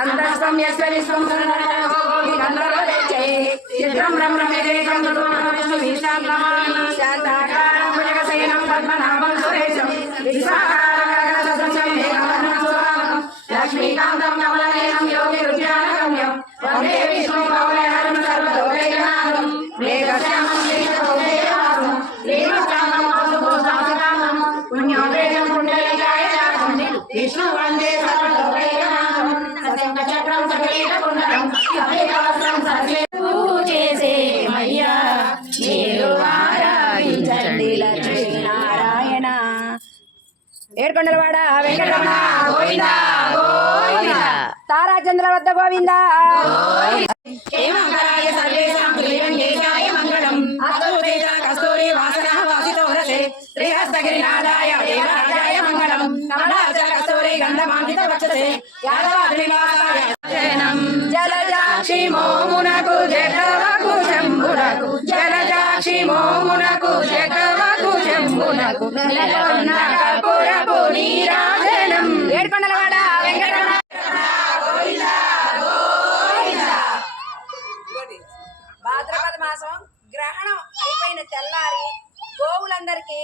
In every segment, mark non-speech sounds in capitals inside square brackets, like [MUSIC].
అంతస్తం యస్య విశ్వం చిత్రం బ్రహ్మేకం శాంతాకారం భుజగశయనం ఏడుకొండలవాడ వెంకటరమణ గోవింద గోవింద తారాచంద్ర వద్ద గోవింద కస్తూరి వాసన వాసితో మోమునకు జగవకు శంభునకు జలజాక్షి మోమునకు జగవకు శంభునకు నెలకొన్న నీరాజనం. ఏడుకొండలవాడ వెంకటరమణ. భాద్రపద మాసం గ్రహణం అయిపోయిన తెల్లారి గోవులందరికీ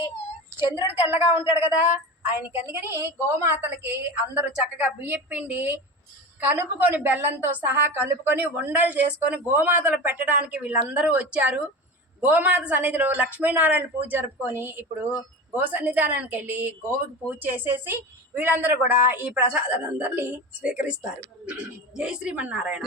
చంద్రుడు తెల్లగా ఉంటాడు కదా. ఆయనకి అందుకని గోమాతలకి అందరూ చక్కగా బియ్యపిండి కలుపుకొని బెల్లంతో సహా కలుపుకొని ఉండలు చేసుకొని గోమాతలు పెట్టడానికి వీళ్ళందరూ వచ్చారు. గోమాత సన్నిధిలో లక్ష్మీనారాయణ పూజ జరుపుకొని ఇప్పుడు గో సన్నిధానానికి వెళ్ళి గోవుకి పూజ చేసేసి వీళ్ళందరూ కూడా ఈ ప్రసాదాలందరినీ స్వీకరిస్తారు. జై శ్రీమన్నారాయణ.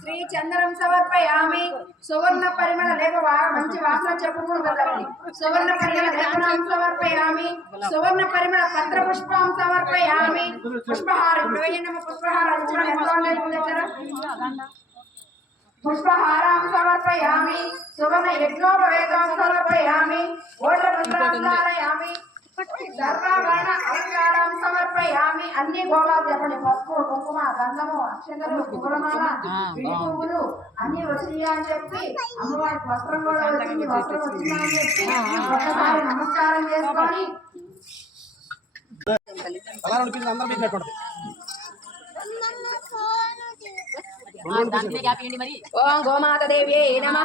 శ్రీ చందనం సమర్పయామి. సువర్ణ పరిమళ లేప వా- మంచి వాసన చెప్పుకుని కదండి సువర్ణ పరిమళ లేపనం సమర్పయామి. సువర్ణ పరిమళ పత్ర పుష్పం సమర్పయామి. పుష్పహారం ఇప్పుడు వేయండి అమ్మ పుష్పహారాలు చూడండి ఎంత ఉన్నాయి మీ దగ్గర పుష్పహారం సమర్పయామి. సువర్ణ యజ్ఞోపవేదం సమర్పయామి. ఓట్ల పుష్పాంధారయామి అలంకారం సమర్పయామి. అన్ని గోళాలు చెప్పండి. పసుపు కుంకుమ గంధము అక్షంతలు పువ్వులమాల పిడి పువ్వులు అన్ని వచ్చినాయి అని చెప్పి అమ్మవారికి వస్త్రం కూడా వచ్చింది వస్త్రం వచ్చిందా అని చెప్పి ఒక్కసారి నమస్కారం చేసుకొని అందరం ఓం గోమాతదేవ్యై నమ.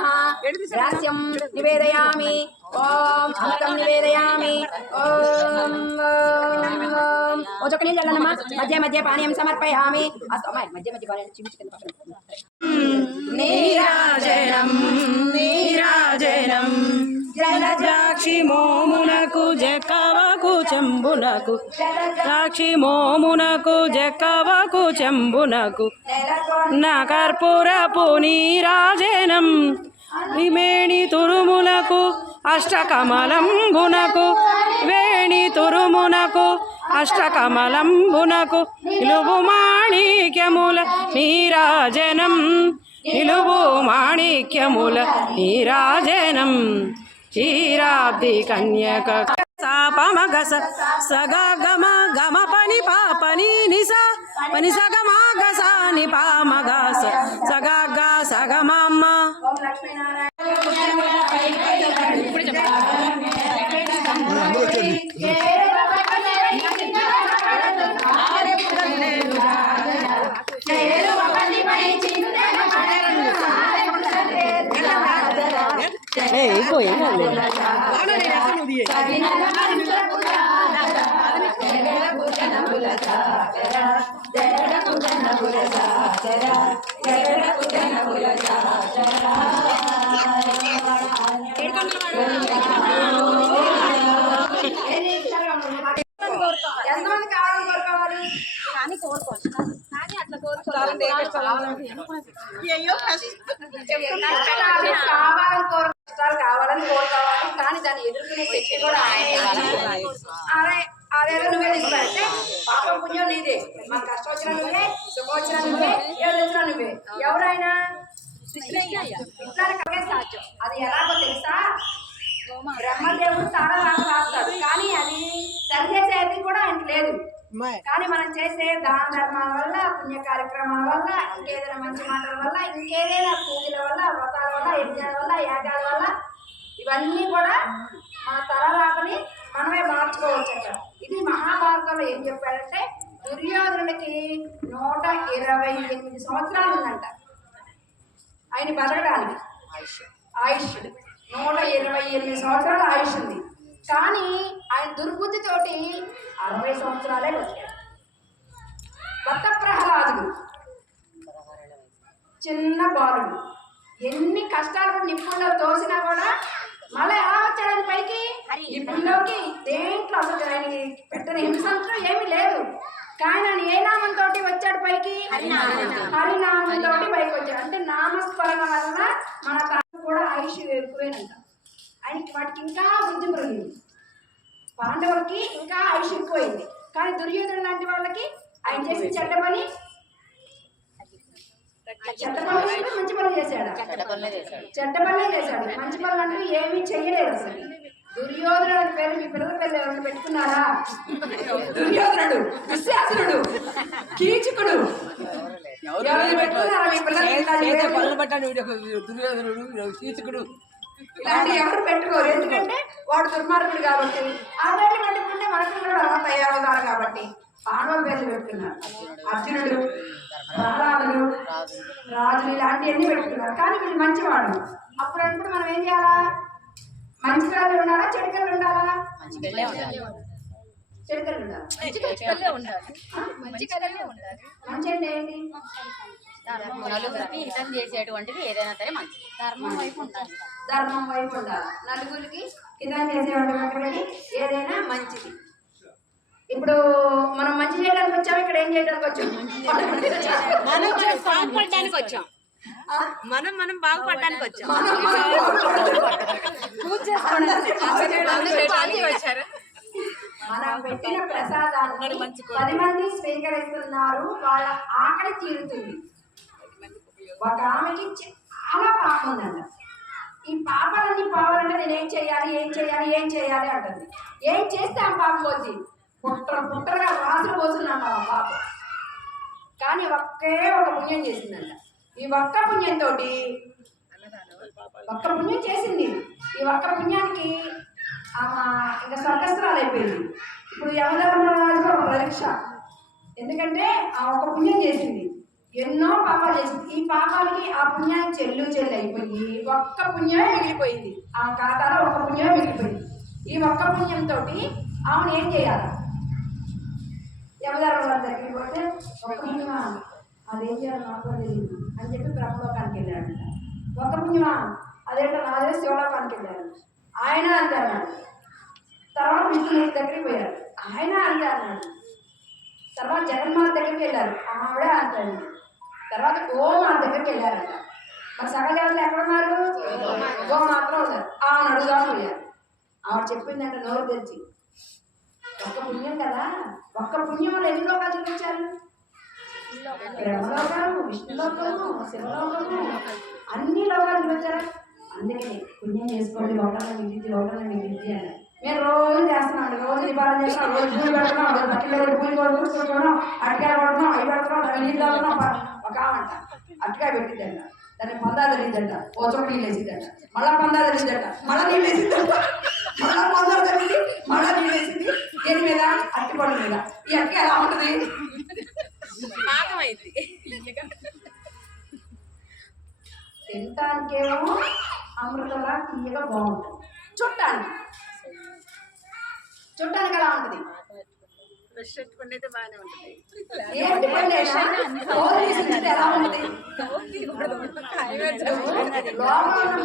రాస్యం నివేదయామి. ఓం అమృతం నివేదయామి. ఓం ఓం, ఓం. చొక్క నీళ్ళు చల్లనమ్మా. మధ్య మధ్య పానీయం సమర్పయామి. అస్తు అమ్మాయి మధ్య మధ్య పానీయం పక్కన నీరాజనం నీరాజనం. జలద్రాక్షి మోమునకు జకవకు చెంబునకు. ద్రాక్షి మోమునకు జకవకు చెంబునకు. నా కర్పూరపు నీరాజనం విమేణి తురుములకు అష్టకమలంబునకు. వేణి తురుమునకు అష్టకమలంబునకు. నిలువు మాణిక్యముల నీరాజనం. నిలువు మాణిక్యముల నీరాజనం. क्षीराब्धि कन्यक सापम गस सग गम गम पनि पा पनि निसा पनि सग मा गसा निपा ग सगा गा सग मामा ఎంతమంది కావాలని కోరుకోవాలి కానీ కోరుకోవచ్చు కానీ అట్లా కోరుకోవాలి కష్టాలు కావాలని కోరు కష్టాలు కావాలని కోరుకోవాలి కానీ దాన్ని ఎదుర్కొనే శక్తి కూడా ఆయన అరే అదే నువ్వే తీసుకుంటే పాపం పుణ్యం నీదే. మన కష్టం వచ్చినా నువ్వే సుఖం వచ్చినా నువ్వే ఏది వచ్చినా నువ్వే. ఎవరైనా ఇట్లానే సాధ్యం. అది ఎలాగో తెలుసా? బ్రహ్మదేవుడు తాళం రాసి రాస్తాడు. కానీ అది సరిచేసేది కానీ మనం చేసే దాన ధర్మాల వల్ల పుణ్య కార్యక్రమాల వల్ల ఇంకేదైనా మంచి మాటల వల్ల ఇంకేదైనా పూజల వల్ల వ్రతాల వల్ల యజ్ఞాల వల్ల యాగాల వల్ల ఇవన్నీ కూడా మన తలరాతని మనమే మార్చుకోవచ్చు ఇది మహాభారతంలో ఏం చెప్పాడంటే దుర్యోధనుడికి నూట ఇరవై ఎనిమిది సంవత్సరాలు ఉందంట ఆయన బతకడానికి. ఆయుష్ నూట ఇరవై ఎనిమిది సంవత్సరాల ఆయుష్ ఉంది కానీ ఆయన దుర్బుద్ధితోటి అరవై సంవత్సరాలే బతికాడు. భక్త ప్రహ్లాదుడు చిన్న బాలుడు. నిప్పుల్లో తోసినా కూడా మళ్ళీ ఎలా వచ్చాడు ఆయన పైకి నిప్పుల్లోకి దేంట్లో అసలు ఆయనకి పెట్టిన హింసంతో ఏమీ లేదు. కానీ ఆయన ఏ నామంతో వచ్చాడు పైకి? హరినామంతో పైకి వచ్చాడు. అంటే నామస్మరణ వలన మన తనకు కూడా ఆయుష్ ఎక్కువేనంట. ఆయనకి వాటికి ఇంకా వృద్ధి పెరిగింది పాండవులకి ఇంకా ఆయుష్ ఎక్కువైంది. కానీ దుర్యోధను లాంటి వాళ్ళకి ఆయన చేసిన చెడ్డ పని చెడ్డ పనులు చేశాడా, మంచి పనులు చేశాడు. చెడ్డ పనులే చేశాడు. మంచి పనులు అంటూ ఏమీ చెయ్యలేదు అసలు. దుర్యోధనుడు అని పేరు మీ పిల్లల పేర్లు ఎవరైనా పెట్టుకున్నారా? దుర్యోధనుడు దుశ్శాసనుడు కీచకుడు? పనులు పట్టాడు దుర్యోధనుడు కీచకుడు. ఇలాంటి ఎవరు పెట్టుకోరు. ఎందుకంటే వాడు దుర్మార్గుడు కాబట్టి ఆ పేర్లు పెట్టుకుంటే మనకు కూడా అలా తయారవుతారు కాబట్టి. పాండవ పేర్లు పెట్టుకున్నారు అర్జునుడు ప్రహ్లాదుడు రాజులు ఇలాంటివన్నీ పెట్టుకున్నారు కానీ వీళ్ళు మంచివాడు. అప్పుడు అప్పుడు మనం ఏం చేయాలా? మంచి కళ్ళు ఉండాలా? చెడు కళ్ళు ఉండాలా. చెడు కళ్ళు ఉండాలా. మంచి అంటే ఏంటి? నలుగురికి హితం చేసేటువంటిది ఏదైనా సరే మంచిది. ధర్మం వైపు ఉండాలి. ధర్మం వైపు ఉండాలి. నలుగురికి కింద చేసేటువంటి ఏదైనా మంచిది. ఇప్పుడు మనం మంచి చేయడానికి వచ్చాము ఇక్కడ ఏం చేయడానికి వచ్చాము మనం బాగుపడడానికి వచ్చాం. మనం మనం బాగుపడడానికి వచ్చాం. మనం పెట్టిన ప్రసాదాన్ని పది మంది స్వీకరిస్తున్నారు. వాళ్ళ ఆకలి తీరుతుంది. ఒక ఆమెకి చాలా పాపం ఉందంట. ఈ పాపాలన్నీ పోవాలంటే నేను ఏం చేయాలి ఏం చేయాలి ఏం చేయాలి అంటుంది. ఏం చేస్తే ఆ పాపం పోద్ది పుట్ర పుట్టరగా రాసులు పోతుందంట మా పాప కానీ ఒకే ఒక పుణ్యం చేసిందంట. ఈ ఒక్క పుణ్యంతో ఒక్క పుణ్యం చేసింది. ఈ ఒక్క పుణ్యానికి ఆమె ఇంకా స్వర్గస్థరాలు అయిపోయింది. ఇప్పుడు యమధర్మరాజు ఒక పరీక్ష ఎందుకంటే ఆ ఒక్క పుణ్యం చేసింది. ఎన్నో పాపాలు చేసింది. ఈ పాపాలకి ఆ పుణ్యానికి చెల్లు చెల్లు అయిపోయి ఒక్క పుణ్యమే మిగిలిపోయింది. ఆ ఖాతాలో ఒక్క పుణ్యమే మిగిలిపోయింది. ఈ ఒక్క పుణ్యంతో ఆమెను ఏం చేయాలి? యమధర్మ వారి దగ్గరికి పోతే ఒక పుణ్యమా అదేం చేయాలి నాకు తెలియదు అని చెప్పి బ్రహ్మలోకానికి వెళ్ళాడంట ఒక పుణ్యమా అదేంటో నాదే శివలోకానికి వెళ్ళాడు. ఆయన అంతే అన్నాడు. తర్వాత విష్ణుమూర్తి దగ్గరికి పోయారు ఆయన అంతే అన్నాడు. తర్వాత జగన్మాత దగ్గరికి వెళ్ళారు ఆవిడ అంటాడు తర్వాత గోమాత దగ్గరికి వెళ్ళారంట. మరి సకల దేవతలు ఎక్కడున్నారు గోమాత్రం ఉన్నారు. ఆమెను అడుగుదా పోయారు ఆవిడ చెప్పిందంట నోరు తెరిచి ఒక పుణ్యం కదా? ఒక్క పుణ్యం ఎన్ని లోకాలు చూపించారు? బ్రహ్మలోకాలు విష్ణులోకము శివలోకము అన్ని లోకాలు చూపించారా? అందుకే పుణ్యం చేసుకోండి ఒకళ్ళ విద్యుత్ ఒకళ్ళ మిగిలింది అని. మేము రోజు చేస్తున్నాం రోజు నివారణ చేస్తాం రోజు పూజ పెడుతున్నాం రోజు బట్టలు రోజు పూజ కొడుకుంటున్నాం అటుకాయ పడుతున్నాం అవి పెడుతున్నాం దాన్ని నీళ్ళు తాగుతున్నాం ఒక ఆమంట. అటుకాయ పెట్టిద్దంట దాన్ని పందా తెలియదంట ఓ చోట నీళ్ళు వేసిద్దంట మళ్ళా పందా తెలియదంట మళ్ళా నీళ్ళు వేసిద్దంట. పందా తెలియదు మళ్ళా నీళ్ళు వేసింది దేని మీద? అట్టి పండు మీద. ఈ అట్టి ఎలా ఉంటుంది? తినటానికేమో అమృతంలా తీయగా బాగుంటుంది. చుట్టానికి చుట్టానికి ఎలా ఉంటుంది?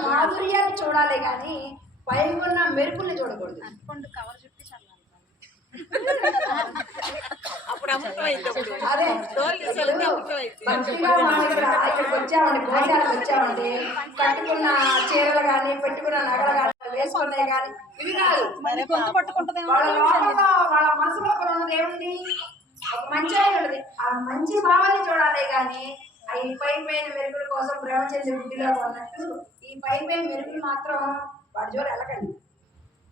మాధుర్యాన్ని చూడాలి కానీ పైన ఉన్న మెరుపుల్ని చూడకూడదు. భక్తిగా మన దగ్గర ఇక్కడికి వచ్చామండి భోజనాలకు వచ్చామండి. కట్టుకున్న చీరలు కానీ పెట్టుకున్న నగలు కానీ వేసుకున్నాయి కానీ ఇవి కాదు. వాళ్ళ లోపల వాళ్ళ మనసు లోపల ఉన్నది ఏముంది? ఒక మంచి ఆ మంచి భావాన్ని చూడాలి కానీ ఈ పై పైన మెరుగుల కోసం బ్రహ్మచర్య బుద్ధిలో ఉన్నట్టు ఈ పై పై మెరుగులు మాత్రం వాడి జోరు వెళ్ళకండి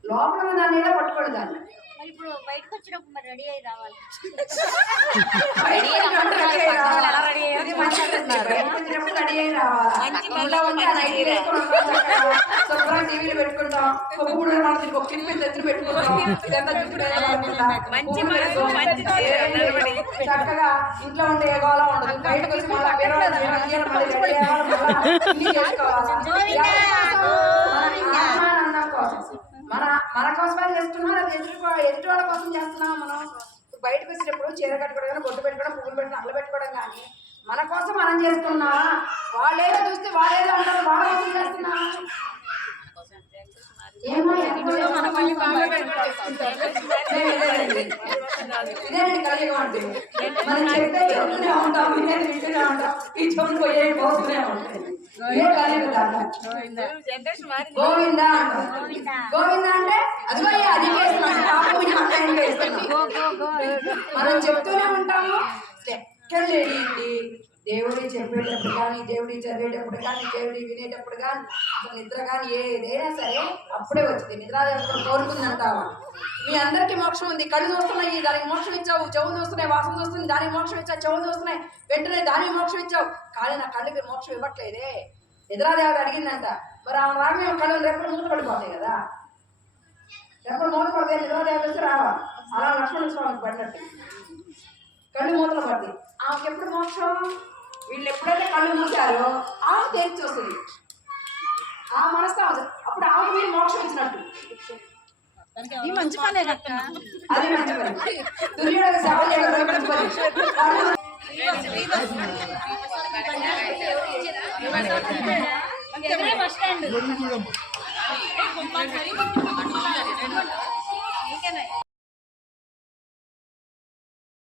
లోపల ఉన్న దాన్ని ఏదో పట్టుకోడు దాన్ని. మరి ఇప్పుడు బయటకు వచ్చినప్పుడు మరి రెడీ అయ్యి రావాలి. రెడీ ఇది మంచి పద్ధతి. బయటకు వచ్చినప్పుడు రెడీ అయి రావాలా? టీవీలు పెట్టుకుంటాం ఒక మూడు మనకి ఒక చిన్న ఎత్తులు పెట్టుకుంటాం. [LAUGHS] ఇదంతా చక్కగా ఇంట్లో ఉంటే ఏ గోళ ఉండదు. బయటకు వచ్చి మళ్ళీ వేరే? మన కోసం. మన మన కోసమే చేస్తున్నాం అది ఎదుటి ఎదుటి వాళ్ళ కోసం చేస్తున్నాం మనం. బయటకు వచ్చినప్పుడు చీర కట్టుకోవడం కానీ బొట్టు పెట్టుకోవడం పువ్వులు పెట్టుకోవడం అల్ల పెట్టుకోవడం కానీ మన కోసం మనం చేసుకున్నా వాళ్ళేదో చూస్తే వాళ్ళేదో అంటారు వాళ్ళ కోసం చేస్తున్నా. మన చెప్తే చెప్తూనే ఉంటాం వినేది వింటూనే ఉంటాం. ఈ చెవులు పోయేది పోతూనే ఉంటాయి. గోవింద. అంటాం. గోవింద. అంటే అదిగో అది చేస్తున్నాం. మనం చెప్తూనే ఉంటాము. ఎక్కడలేండి దేవుడి చెప్పేటప్పుడు కానీ దేవుడి చదివేటప్పుడు కానీ దేవుడి వినేటప్పుడు కానీ అసలు నిద్ర కానీ ఏదైనా సరే అప్పుడే వచ్చింది. నిద్రాదేవత కోరుకుందంటావా? మీ అందరికీ మోక్షం ఉంది. కళ్ళు చూస్తున్నాయి దానికి మోక్షం ఇచ్చావు. చెవులు చూస్తున్నాయి వాసన చూస్తుంది దానికి మోక్షం ఇచ్చావు. చెవులు చూస్తున్నాయి వెంటనే దానికి మోక్షం ఇచ్చావు. కానీ నా కళ్ళకి మోక్షం ఇవ్వట్లేదే. నిద్రాదేవత అడిగిందంట మరి ఆమె రామే కళ్ళు రేపు మూత పడిపోతాయి కదా? ఎప్పుడు మూత పడితే నిద్రాదేవత వచ్చి రావా? అలా లక్ష్మణ స్వామికి పడినట్టు. కళ్ళు మూతలు పడి ఆమెకి ఎప్పుడు మోక్షం? వీళ్ళు ఎప్పుడైతే కళ్ళు మూసారో ఆమె తెరిచి వస్తుంది ఆ మనస్తా అప్పుడు ఆమె మీరు మోక్షం ఇచ్చినట్టు. మంచి పనే అది మంచి పని. దుర్యోధన సేవ చేయడం మంచి పని. కళ్ళు ఎదురే బస్ స్టాండ్